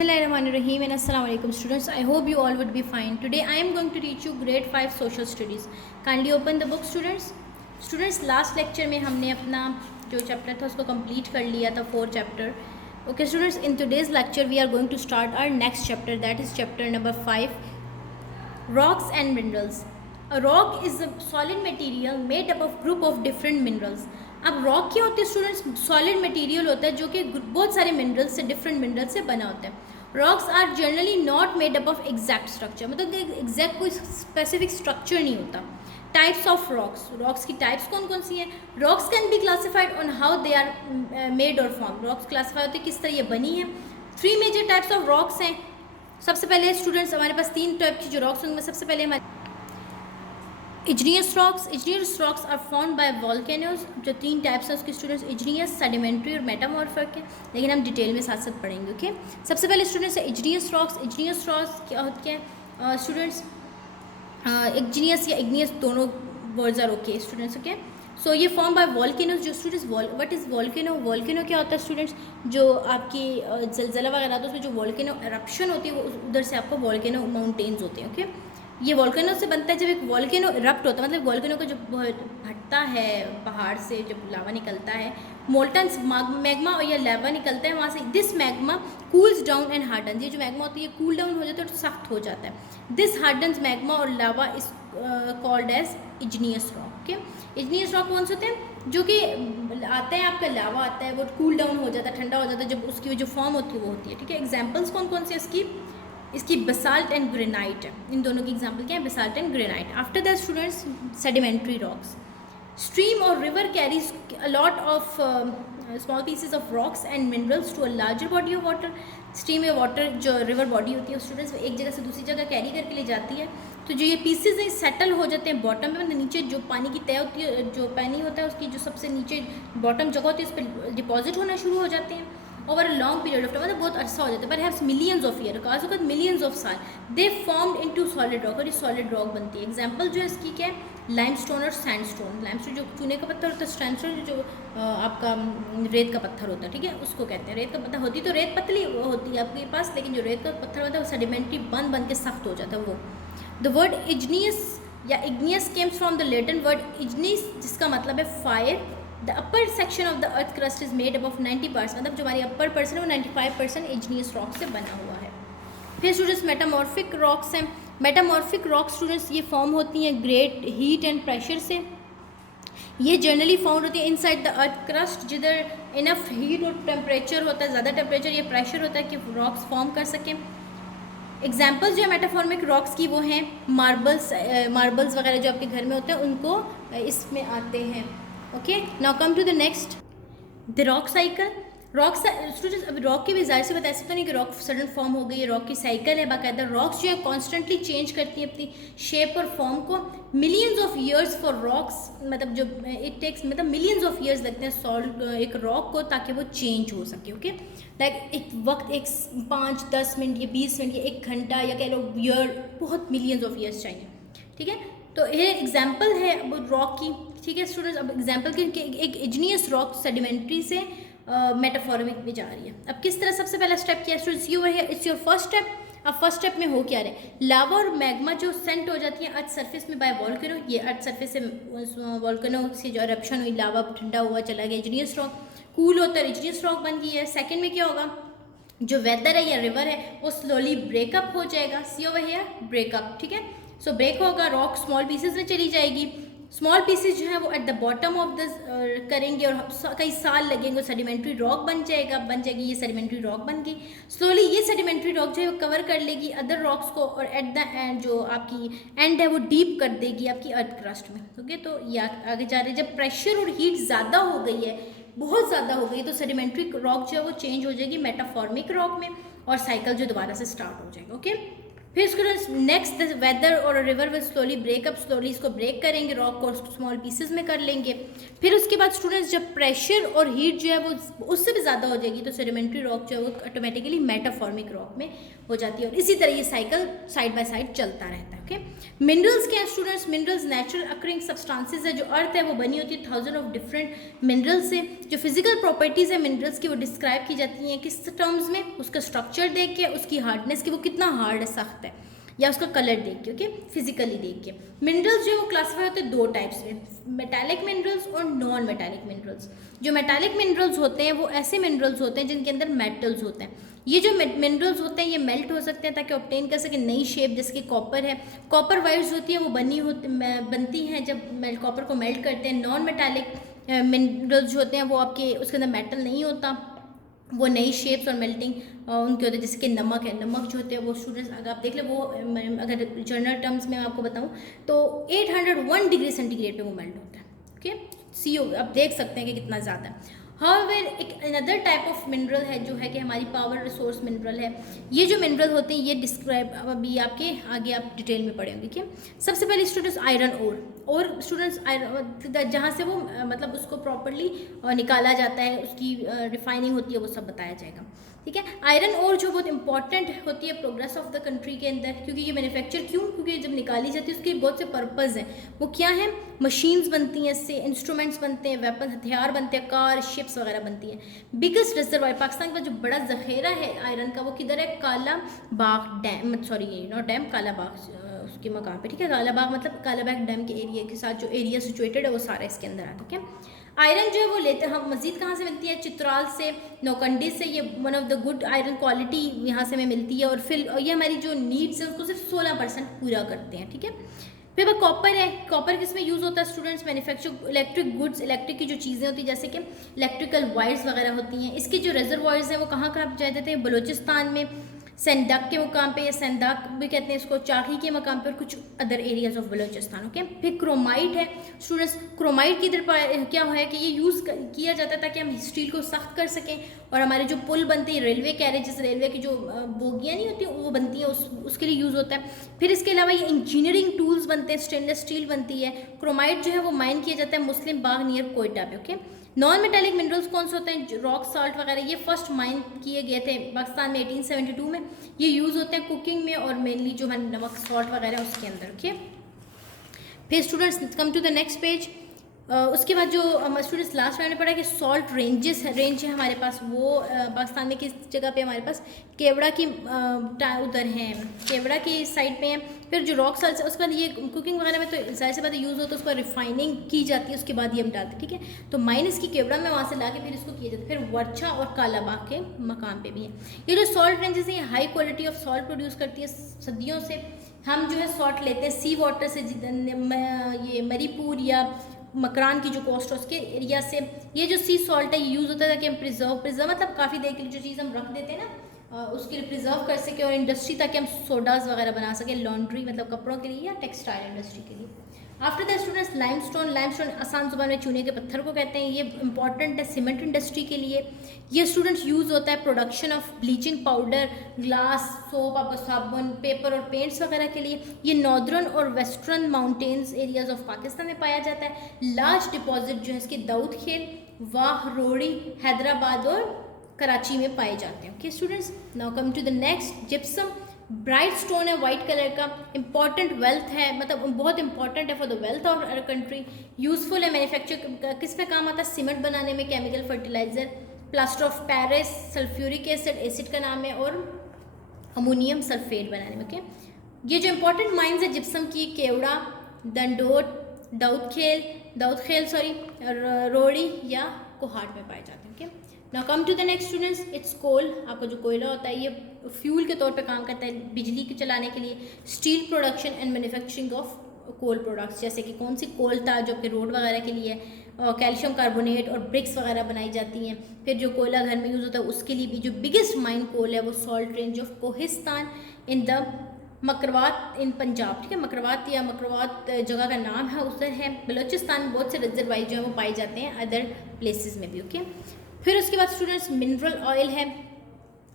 Bismillahirrahmanirrahim and Assalamu alaikum students. I hope you all would be fine. Today I am going to teach you grade 5 social studies. Kindly open the book students. Students last lecture में हमने अपना जो chapter था उसको complete कर लिया था 4 chapter. Okay students, in today's lecture we are going to start our next chapter, that is chapter number 5, rocks and minerals. A rock is a solid material made up of group of different minerals. अब rock क्या होती है students? Solid material होता है जो कि बहुत सारे मिनरल्स से, डिफरेंट मिनरल्स से बना होता है. Rocks are generally not made up of exact structure, मतलब एग्जैक्ट कोई स्पेसिफिक स्ट्रक्चर नहीं होता. टाइप्स ऑफ रॉक्स, रॉक्स की टाइप्स कौन कौन सी हैं? Rocks can be classified on how they are made और फॉर्म. रॉक्स क्लासीफाई होते हैं किस तरह ये बनी है. 3 मेजर टाइप्स ऑफ रॉक्स हैं. सबसे पहले स्टूडेंट्स हमारे पास 3 टाइप की जो रॉक्स होंगे. सबसे पहले हमारे igneous rocks. Igneous rocks are found by volcanoes. जो 3 टाइप्स हैं उसके स्टूडेंट्स इग्नियस, सेडिमेंट्री और मेटामॉर्फिक है, लेकिन हम डिटेल में साथ साथ पढ़ेंगे. ओके, सबसे पहले स्टूडेंट्स है इग्नियस रॉक्स. इग्नियस रॉक्स क्या होती है स्टूडेंट्स? इग्नियस या इग्नियस दोनों words are okay students. Okay, so ये फॉर्म बाय वॉल्केनोज. जो students what is volcano? Volcano क्या होता है स्टूडेंट्स? जो आपकी जलजला वगैरह आता है उसमें जो वॉल्केनो एरप्शन होती है वो उधर से आपको वॉल्केनो माउंटेन्स होते हैं. ओके, ये वॉल्केनो से बनता है. जब एक वॉल्केनो इरप्ट होता है, मतलब वॉल्केनो का जो हटता है पहाड़ से, जब लावा निकलता है, मोल्टन मैग्मा और या लावा निकलता है वहाँ से. This magma cools down and harden. ये जो मैग्मा होती है कूल डाउन हो जाता है और सख्त हो जाता है. दिस हार्डन्स मैग्मा और lava is called as igneous rock. Okay, igneous rock कौन से होते हैं? जो कि आता है आपका लावा आता है, वो कूल डाउन हो जाता है, ठंडा हो जाता है, जब उसकी जो फॉर्म होती है वो होती है. ठीक है, एग्जाम्पल्स कौन कौन से इसकी बसाल्ट एंड ग्रेनाइट है. इन दोनों की एग्जांपल क्या है? Basalt and granite. After that students sedimentary rocks. Stream और river carries a lot of small pieces of rocks and minerals to a larger body of water. Stream या water जो river body होती है students एक जगह से दूसरी जगह कैरी करके ले जाती है. तो जो ये पीसेज हैं सेटल हो जाते हैं बॉटम में, मतलब नीचे जो पानी की तय होती है, जो पानी होता है उसकी जो सबसे नीचे बॉटम जगह होती है उस पर डिपॉजिट होना शुरू हो जाते हैं over a long period of time, मतलब बहुत अर्सा हो जाता है. पर हैव्स मिलियंस ऑफ ईयर, काज वक्त मिलियंस ऑफ साल. दे फॉर्म्ड इनटू सॉलिड रॉक, और ये सॉलिड रॉक बनती है. एग्जांपल जो है इसकी क्या है? लाइमस्टोन और सैंडस्टोन. लाइमस्टोन जो चूने का पत्थर होता है, सैंडस्टोन जो आपका रेत का पत्थर होता है. ठीक है, उसको कहते हैं रेत का पत्थर. होती तो रेत पतली होती है आपके पास, लेकिन जो रेत का पत्थर होता है वो सेडिमेंट्री बन के सख्त हो जाता है वो. द वर्ड इग्नियस या igneous Kemps from the Latin word Ignis, जिसका मतलब है fire. The upper section of the earth crust is made up of 90%, मतलब जो हमारी अपर पर्सन है वो 95% इग्नियस रॉक से बना हुआ है. फिर स्टूडेंट्स मेटामॉर्फिक रॉक्स हैं. मेटामॉर्फिक रॉक स्टूडेंट्स ये फॉर्म होती हैं ग्रेट हीट एंड प्रेशर से. ये जनरली फाउंड होती है इनसाइड द अर्थ क्रस्ट, जिधर इनफ हीट और टेम्परेचर होता है, ज़्यादा टेम्परेचर या प्रेशर होता है कि रॉक्स फॉर्म कर सकें. एग्जाम्पल्स जो है मेटाफॉर्मिक रॉक्स की वो हैं मार्बल्स वगैरह जो आपके घर में होते हैं उनको इसमें आते हैं. Okay, now come to the next, the rock cycle. Rock students अभी रॉक की भी जाहिर सी बता सकते नहीं कि रॉक सडन फॉर्म हो गई है. रॉक की साइकिल है बाकायदा. रॉक्स जो है कॉन्स्टेंटली चेंज करती हैं अपनी शेप और फॉर्म को. Millions of years for rocks, मतलब जो इट टेक्स, मतलब मिलियंस ऑफ ईयर्स लगते हैं सॉल्व एक रॉक को ताकि वो चेंज हो सके. ओके, लाइक एक वक्त, एक 5-10 मिनट या 20 मिनट या 1 घंटा या कह लो ईयर, बहुत मिलियंस ऑफ ईयर्स चाहिए. ठीक है, तो ये एग्जाम्पल है रॉक की. ठीक है स्टूडेंट्स, अब एग्जाम्पल की एक इग्नियस रॉक सेडिमेंट्री से मेटाफॉर्मिक में जा रही है. अब किस तरह? सबसे पहला स्टेप क्या है स्टूडेंट्स? यू है इट्स योर फर्स्ट स्टेप. अब फर्स्ट स्टेप में हो क्या रहे? लावा और मैग्मा जो सेंट हो जाती है अर्थ सरफेस में बाय वॉल्केनो. ये अर्थ सरफेस से वॉल्केनो से जो eruption हुई, लावा ठंडा हुआ चला गया, इग्नियस रॉक कूल होता है, इग्नियस रॉक बन गई है. सेकेंड में क्या होगा? जो वेदर है या रिवर है वो स्लोली ब्रेकअप हो जाएगा. सी ओवर हियर, ब्रेकअप. ठीक है, सो ब्रेक होगा, रॉक स्मॉल पीसेस में चली जाएगी. स्मॉल पीसेज जो है वो at the bottom of the करेंगे और कई साल लगेंगे, सेडिमेंट्री रॉक बन जाएगी. ये सेडिमेंट्री रॉक बन गई. स्लोली ये सेडिमेंट्री रॉक जो है वो कवर कर लेगी अदर रॉक्स को, और एट द एंड जो आपकी एंड है वो डीप कर देगी आपकी अर्थ क्रस्ट में. ओके, तो ये आगे जा रही है. जब प्रेशर और हीट ज़्यादा हो गई है, बहुत ज़्यादा हो गई, तो सेडिमेंट्री रॉक जो है वो चेंज हो जाएगी मेटाफॉर्मिक रॉक में, और साइकिल जो दोबारा से स्टार्ट हो जाएगा. ओके, फिर स्टूडेंट्स नेक्स्ट द वेदर और river will slowly breakup, slowly इसको ब्रेक करेंगे, रॉक को स्मॉल पीसेस में कर लेंगे। फिर उसके बाद स्टूडेंट्स जब प्रेशर और हीट जो है वो उससे भी ज़्यादा हो जाएगी तो सेडिमेंट्री रॉक जो है वो ऑटोमेटिकली मेटाफॉर्मिक रॉक में हो जाती है, और इसी तरह ये साइकिल साइड बाय साइड चलता रहता है। ओके, मिनरल्स क्या है students? Minerals natural occurring substances है। जो अर्थ है वो बनी होती है 1000 ऑफ डिफरेंट मिनरल्स से। जो फिजिकल प्रॉपर्टीज़ है मिनरल्स की वो डिस्क्राइब की जाती हैं किस टर्म्स में? उसका स्ट्रक्चर देख के, उसकी हार्डनेस की, वो कितना हार्ड है, सख्त है, या उसका कलर देख के, ओके, फिजिकली देख के। मिनरल्स जो है वो क्लासीफाई होते हैं दो टाइप्स में, मेटालिक मिनरल्स और नॉन मेटालिक मिनरल्स। जो मेटालिक मिनरल्स होते हैं वो ऐसे मिनरल्स होते हैं जिनके अंदर मेटल्स होते हैं। ये जो मिनरल्स होते हैं ये मेल्ट हो सकते हैं ताकि ऑब्टेन कर सके नई शेप, जैसे कि कॉपर है। कॉपर वायर्स होती है वो बनती हैं जब कॉपर को मेल्ट करते हैं। नॉन मेटालिक मिनरल्स जो होते हैं वो आपके उसके अंदर मेटल नहीं होता, वो नई शेप्स और मेल्टिंग उनके होते हैं, जैसे कि नमक है। नमक जो होते हैं वो स्टूडेंट्स अगर आप देख लें, वो अगर जनरल टर्म्स में आपको बताऊं तो 801 डिग्री सेंटीग्रेड पे वो मेल्ट होता है। ओके, CO आप देख सकते हैं कि कितना ज़्यादा है। हाउएवर एक अनदर टाइप ऑफ मिनरल है जो है कि हमारी पावर रिसोर्स मिनरल है। ये जो मिनरल होते हैं ये डिस्क्राइब अभी आपके आगे आप डिटेल में पढ़ेंगे। ठीक है, सबसे पहले स्टूडेंट्स आयरन और स्टूडेंट्स जहाँ से वो मतलब उसको प्रॉपरली निकाला जाता है, उसकी रिफाइनिंग होती है, वो सब बताया जाएगा। ठीक है, आयरन और जो बहुत इंपॉर्टेंट होती है प्रोग्रेस ऑफ द कंट्री के अंदर, क्योंकि ये मैन्युफैक्चर क्यों? क्योंकि जब निकाली जाती है उसके बहुत से पर्पस हैं। वो क्या है? मशीन्स बनती हैं इससे, इंस्ट्रूमेंट्स बनते हैं, वेपन हथियार बनते हैं, कार शिप्स वगैरह बनती हैं। बिगेस्ट रिजर्वायर पाकिस्तान का जो बड़ा ज़ख़ीरा है आयरन का वो किधर है? काला बाग डैम, सॉरी नॉट डैम, काला बाग उसके मकाम पे। ठीक है, काला बाग मतलब काला बाग डैम के एरिया के साथ जो एरिया सिचुएटेड है वो सारा इसके अंदर है। ठीक है, आयरन जो है वो लेते हैं हम मज़ीद कहाँ से मिलती है? चित्राल से, नौकंडी से। ये one of the good iron quality यहाँ से हमें मिलती है, और फिर ये हमारी जो नीड्स है उसको सिर्फ 16% पूरा करते हैं। ठीक है, फिर वह कॉपर है। कॉपर किस में यूज़ होता है students? Manufacture electric goods, electric की जो चीज़ें होती हैं जैसे कि इलेक्ट्रिकल वायर्स वगैरह होती हैं। इसके जो रिजर्वायर्स हैं वो कहाँ कहाँ जाए जाते हैं? बलूचिस्तान में सेंदाक के मुकाम पे, या सेंदाक भी कहते हैं इसको, चाकी के मकाम पे, और कुछ other areas of Balochistan. Okay, फिर क्रोमाइट है स्टूडेंट्स। क्रोमाइट की इधर क्या है कि ये यूज़ किया जाता है ताकि हम स्टील को सख्त कर सकें, और हमारे जो पुल बनते हैं, रेलवे कैरेजेस, रेलवे की जो बोगियाँ नहीं होती वो बनती हैं, उसके लिए यूज़ होता है। फिर इसके अलावा ये इंजीनियरिंग टूल्स बनते हैं, स्टेनलेस स्टील बनती है। क्रोमाइट जो है वो माइन किया जाता है मुस्लिम बाग नियर कोयटा पे। ओके, नॉन मेटालिक मिनरल्स कौन से होते हैं? रॉक साल्ट वगैरह, ये फर्स्ट माइन किए गए थे पाकिस्तान में 1872 में। ये यूज़ होते हैं कुकिंग में और मेनली जो है नमक सॉल्ट वगैरह उसके अंदर। ओके, फिर students come to the next page. उसके बाद जो स्टूडेंट्स लास्ट में हमने पढ़ा कि सॉल्ट रेंज है हमारे पास, वो पाकिस्तान में किस जगह पे हमारे पास? केवड़ा की उधर हैं, केवड़ा की साइड पे हैं। फिर जो रॉक साल्ट है उसके बाद ये कुकिंग वगैरह में तो जाहिर सी बात यूज़ होता है, उसको रिफाइनिंग की जाती है, उसके बाद ये हम डालते हैं। ठीक है, तो माइनस की केवड़ा में वहाँ से ला के फिर इसको किया जाता है। फिर वर्षा और कालाबाग के मकाम पे भी है। ये जो सॉल्ट रेंजेस हैं ये high quality of salt produce करती है। सदियों से हम जो है सॉल्ट लेते हैं सी वाटर से, ये मरीपुर या मकरान की जो कोस्ट है उसके एरिया से। ये जो सी सॉल्ट है ये यूज़ होता है ताकि हम प्रिजर्व मतलब काफ़ी देर के लिए जो चीज़ हम रख देते हैं ना उसके लिए प्रिजर्व कर सके, और इंडस्ट्री ताकि हम सोडाज वगैरह बना सके, लॉन्ड्री मतलब कपड़ों के लिए या टेक्सटाइल इंडस्ट्री के लिए। आफ्टर द स्टूडेंट्स लाइमस्टोन आसान जुबान में चूने के पत्थर को कहते हैं। ये इंपॉर्टेंट है सीमेंट इंडस्ट्री के लिए। ये स्टूडेंट्स यूज़ होता है production of bleaching powder, glass, soap, आपका साबुन, पेपर और पेंट्स वगैरह के लिए। ये नॉर्दर्न और western mountains areas of Pakistan में पाया जाता है। लार्ज डिपॉजिट जो है इसके दाऊद खेल, वाह, रोड़ी, हैदराबाद और कराची में पाए जाते हैं। Okay students, now come to the next, gypsum. Bright stone है वाइट कलर का, इंपॉर्टेंट वेल्थ है, मतलब बहुत इंपॉर्टेंट है for the wealth of our country. Useful है मैन्युफैक्चर, किस पे काम आता है? सीमेंट बनाने में, chemical fertiliser, plaster of Paris, sulphuric acid का नाम है, और अमोनियम सल्फेट बनाने में। ओके, ये जो इंपॉर्टेंट माइंस है जिप्सम की, केवड़ा, दंडोट, दाऊद खेल रोड़ी या कोहाट में पाए जाते हैं। Okay, now come to the next students, it's coal. आपका जो कोयला होता है ये फ्यूल के तौर पे काम करता है बिजली के चलाने के लिए। Steel production and manufacturing of coal products, जैसे कि कौन सी कोल था जो आपके रोड वगैरह के लिए, कैल्शियम कार्बोनेट और ब्रिक्स वगैरह बनाई जाती हैं। फिर जो कोयला घर में यूज़ होता है उसके लिए भी जो बिगेस्ट माइन कोल है वो salt range of Kohistan in the Makarwal in Punjab. ठीक है, मकरवात जगह का नाम है, उधर है। बलूचिस्तान में बहुत से रिजर्वायर जो है वो पाए जाते हैं अदर प्लेसेस में भी। ओके, फिर उसके बाद स्टूडेंट्स मिनरल ऑयल है।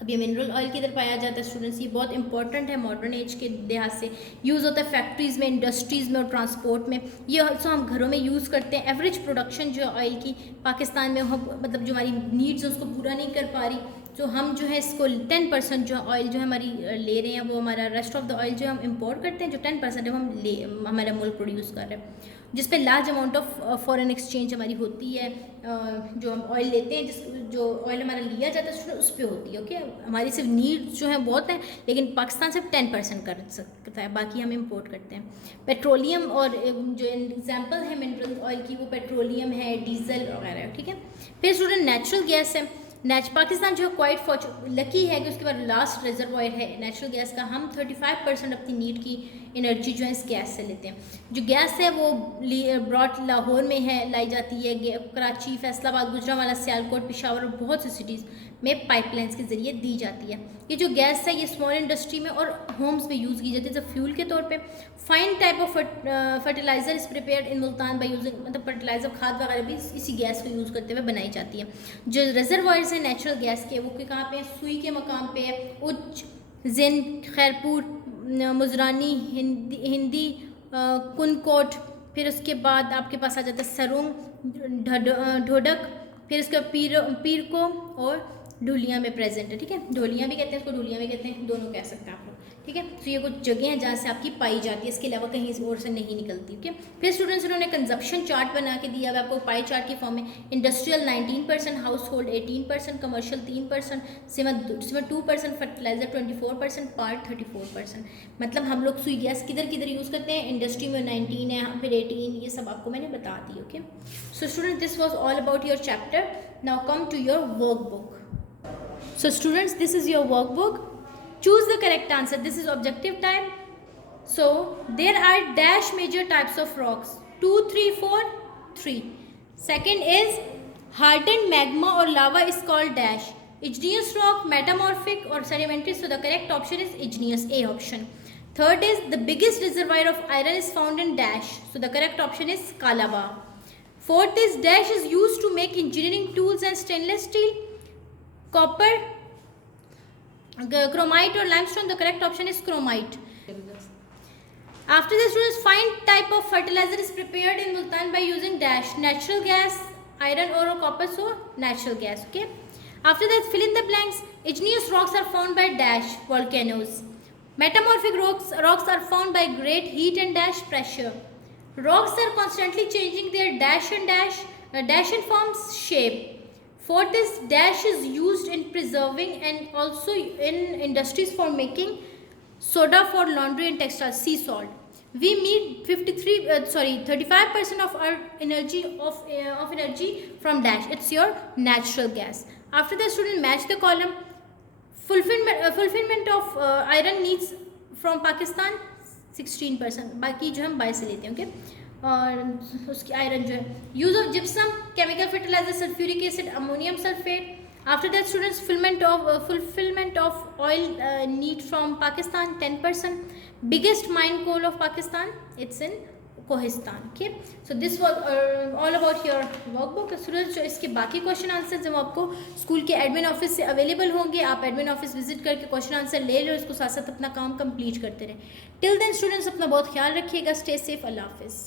अब ये मिनरल ऑयल किधर पाया जाता है स्टूडेंट्स, ये बहुत इंपॉर्टेंट है मॉडर्न एज के लिहाज से, यूज़ होता है फैक्ट्रीज़ में, इंडस्ट्रीज़ में और ट्रांसपोर्ट में। ये ऑल्सो हम घरों में यूज़ करते हैं। एवरेज प्रोडक्शन जो है ऑयल की पाकिस्तान में, हम मतलब जो हमारी नीड्स है उसको पूरा नहीं कर पा रही, तो हम जो है इसको 10% जो ऑयल जो हमारी ले रहे हैं, वो हमारा रेस्ट ऑफ द ऑयल जो हम इंपोर्ट करते हैं, जो 10% है वो हम हमारा मुल्क प्रोड्यूस कर रहे हैं, जिस पे large amount of foreign exchange हमारी होती है। जो हम ऑयल लेते हैं, जो ऑयल हमारा लिया जाता है उस पर होती है। ओके, हमारी सिर्फ नीड्स जो है बहुत है, लेकिन पाकिस्तान सिर्फ 10% कर सकता है, बाकी हम इंपोर्ट करते हैं। पेट्रोलियम और जो एग्जांपल है मिनरल ऑयल की, वो पेट्रोलियम है, डीजल वगैरह। ठीक है, फिर स्टूडेंट नेचुरल गैस है। पाकिस्तान जो है क्वाइट लकी है कि उसके बाद लास्ट रिजर्वायर है नेचुरल गैस का। हम 35% अपनी नीड की एनर्जी जो है इस गैस से लेते हैं। जो गैस है वो ब्रॉड लाहौर में है, लाई जाती है, कराची, फैसलाबाद, गुजरांवाला, सियालकोट, पेशावर और बहुत सी सिटीज़ में पाइपलाइंस के ज़रिए दी जाती है। ये जो गैस है ये स्मॉल इंडस्ट्री में और होम्स में यूज़ की जाती है जब फ्यूल के तौर पे। Fine type of fertiliser is prepared in Multan by using, मतलब फर्टिलाइज़र खाद वगैरह भी इसी गैस को यूज़ करते हुए बनाई जाती है। जो रिजर्वायर्स हैं नेचुरल गैस के, वो कहाँ पे हैं? सुई के मकाम पे है, उच्च, जिन, खैरपुर, मुजरानी, हिंदी, कुनकोट, फिर उसके बाद आपके पास आ जाता है सरुंग, ढोडक, फिर उसके पीर को और ढोलियाँ में प्रेजेंट है। ठीक है, ढोलियाँ भी कहते हैं इसको, ढोलियाँ भी कहते हैं, दोनों कह सकते हैं आप लोग। ठीक है, तो ये कुछ जगह हैं जहाँ से आपकी पाई जाती है, इसके अलावा कहीं और से नहीं निकलती। ठीक है, फिर स्टूडेंट्स उन्होंने कंजप्शन चार्ट बना के दिया हुआ आपको पाई चार्ट की फॉर्म में। इंडस्ट्रियल 19%, हाउस होल्ड 18%, कमर्शियल 3%, सिर्फ 2%, फर्टिलाइजर 24%, पार्ट 34%। मतलब हम लोग सुई गैस किधर किधर यूज़ करते हैं, इंडस्ट्री में 19 है, फिर 18, ये सब आपको मैंने बता दी। Okay, so student this was all about your chapter. Now come to your workbook. So students, this is your workbook. Choose the correct answer. This is objective time. So there are dash major types of rocks. 2, 3, 4, 3. Second is hardened magma or lava is called dash. Igneous rock, metamorphic or sedimentary. So the correct option is igneous, A option. Third is the biggest reservoir of iron is found in dash. So the correct option is Kalaba. Fourth is dash is used to make engineering tools and stainless steel. Copper, chromite or limestone. The correct option is chromite. After this, students, find type of fertilizer is prepared in Multan by using dash. Natural gas, iron ore or copper, so natural gas. Okay. After that, fill in the blanks. Igneous rocks are found by dash, volcanoes. Metamorphic rocks are found by great heat and dash pressure. Rocks are constantly changing their dash and forms shape. Fourth is dash is used in preserving and also in industries for making soda for laundry and textiles, sea salt. We need 35% of our energy of energy from dash. It's your natural gas. After the student match the column. Fulfillment of iron needs from Pakistan 16%, बाकी जो हम bye से लेते हैं। Okay, और उसकी iron जो है। Use of gypsum, chemical fertiliser, sulphuric acid, ammonium sulphate. After that students fulfilment of oil need from Pakistan 10%। Biggest mine coal of Pakistan, it's in Kohistan. Okay, so this was all about your workbook. Students, जो इसके बाकी question answers हैं वो आपको school के admin office से available होंगे। आप एडमिन ऑफिस विजिट करके क्वेश्चन आंसर ले लो, इसको साथ साथ अपना काम कंप्लीट करते रहें। टिल देन स्टूडेंट्स, अपना बहुत ख्याल रखिएगा। Stay safe. अल्लाह हाफिज़।